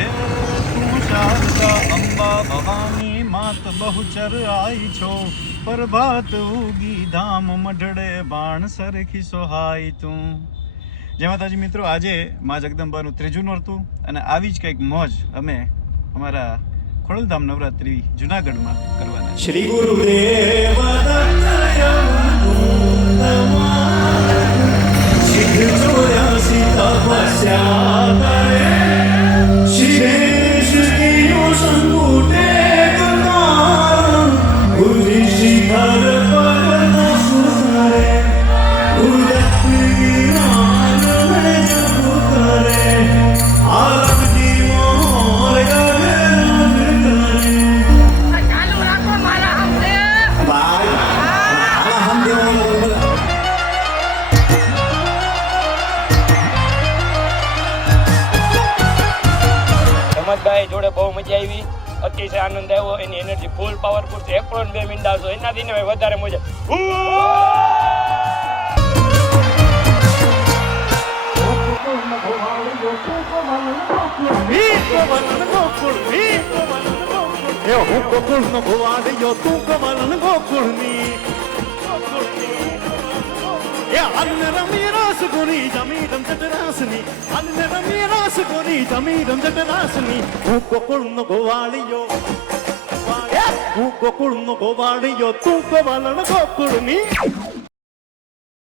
હે તું શારદા અંબા ભવાની માત બહુચર આઈ છો, પ્રભાત ઉગી ધામ મઢડે બાણ સરખી સોહાઈ તું. જય માતાજી મિત્રો, આજે મા જગદંબાનું ત્રીજું નોરતું અને આવી જ કંઈક મોજ અમે અમારા ખોડલધામ નવરાત્રી જુનાગઢમાં કરવાના. શ્રી ગુરુદેવ જોડે બહુ મજા આવી, અતિશય આનંદ આવ્યો. એની એનર્જી ફૂલ પાવરફુલ છે. 1 2 મિનિટ આવશો એનાથી ને વધારે મજા. હું ગોકુળ નો ભુવાડ્યો તું કમલ ગોકુળની અન્ન રમી રાસ ગોરી જમી રમઝટ રાસની, અન્ન રમી રાસ ગોરી જમી રમઝટ રાસની. હું ગોકુળ નો ગોવાળિયો, હું ગોકુળ નો ગોવાળિયો તું કમલ ગોકુળની.